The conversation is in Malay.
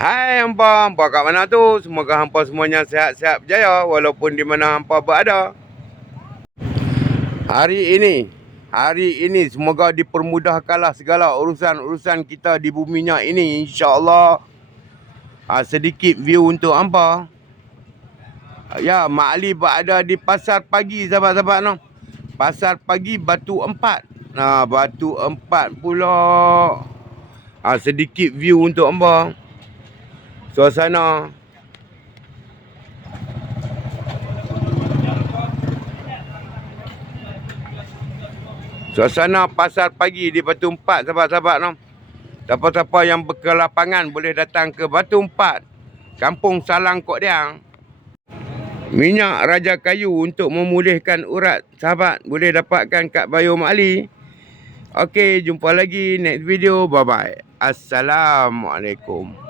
Hai hampa, hampa kat mana tu? Semoga hampa semuanya sihat-sihat berjaya walaupun di mana hampa berada. Hari ini semoga dipermudahkanlah segala urusan-urusan kita di buminya ini, insya-Allah. Sedikit view untuk hampa. Ya, Mak Ali berada di pasar pagi sahabat-sahabat no. Pasar pagi Batu Empat. Batu Empat pula. Sedikit view untuk hampa. Suasana pasar pagi di Batu Empat sahabat-sahabat no. Siapa-siapa yang berkelapangan boleh datang ke Batu Empat, Kampung Salang Kok Diang. Minyak Raja Kayu untuk memulihkan urat sahabat boleh dapatkan kat Bio Mak Ali. Okey, jumpa lagi next video. Bye bye. Assalamualaikum.